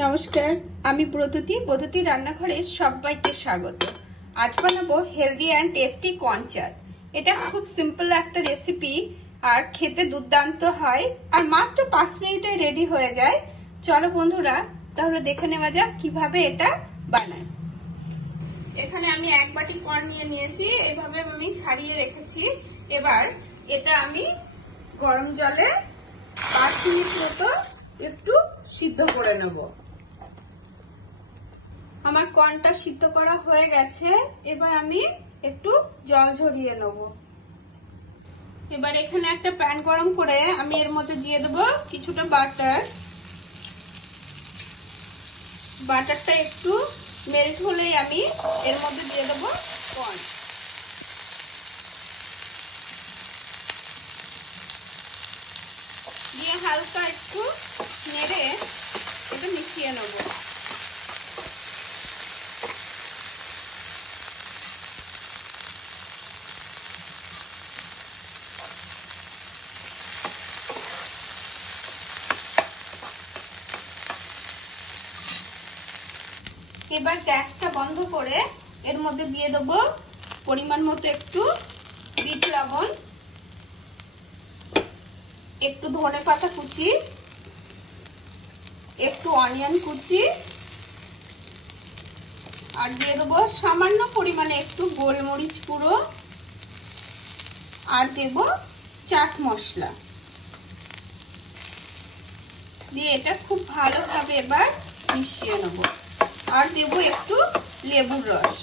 নমস্কার, আমি ব্রততী রান্নাঘরে সবাইকে স্বাগত। আজ বানাবো healthy and tasty corn chaat. এটা খুব সিম্পল একটা রেসিপি আর খেতে দুর্দান্ত হয় আর মাত্র 5 মিনিটে রেডি হয়ে যায়। চলো বন্ধুরা, তাহলে দেখে নেওয়া যাক কিভাবে এটা বানায়। এখানে আমি 1 বাটি কর্ন নিয়েছি, এভাবে আমি ছাড়িয়ে রেখেছি। এবার এটা আমি গরম জলে 5 মিনিট মতো একটু সিদ্ধ করে নেব। আমার কর্নটা সিদ্ধ করা হয়ে গেছে, এবার আমি একটু জল ঝরিয়ে নেব। এবার এখানে একটা প্যান গরম করে আমি এর মধ্যে দিয়ে দেব কিছুটা বাটার। বাটারটা একটু মেল্ট হলেই আমি এর মধ্যে দিয়ে দেব কর্ন। দিয়ে হালকা একটু নেড়ে এটা মিশিয়ে নেব। এবার গ্যাসটা বন্ধ করে এর মধ্যে দিয়ে দেব পরিমাণ মতো একটু বিট লবণ, একটু ধনেপাতা কুচি, একটু অনিয়ন কুচি, আর দিয়ে দেবো সামান্য পরিমাণে একটু গোলমরিচ গুঁড়ো, আর দেব চাট মশলা। দিয়ে এটা খুব ভালোভাবে এবার মিশিয়ে নেব। আর দেব একটু লেবুর রস।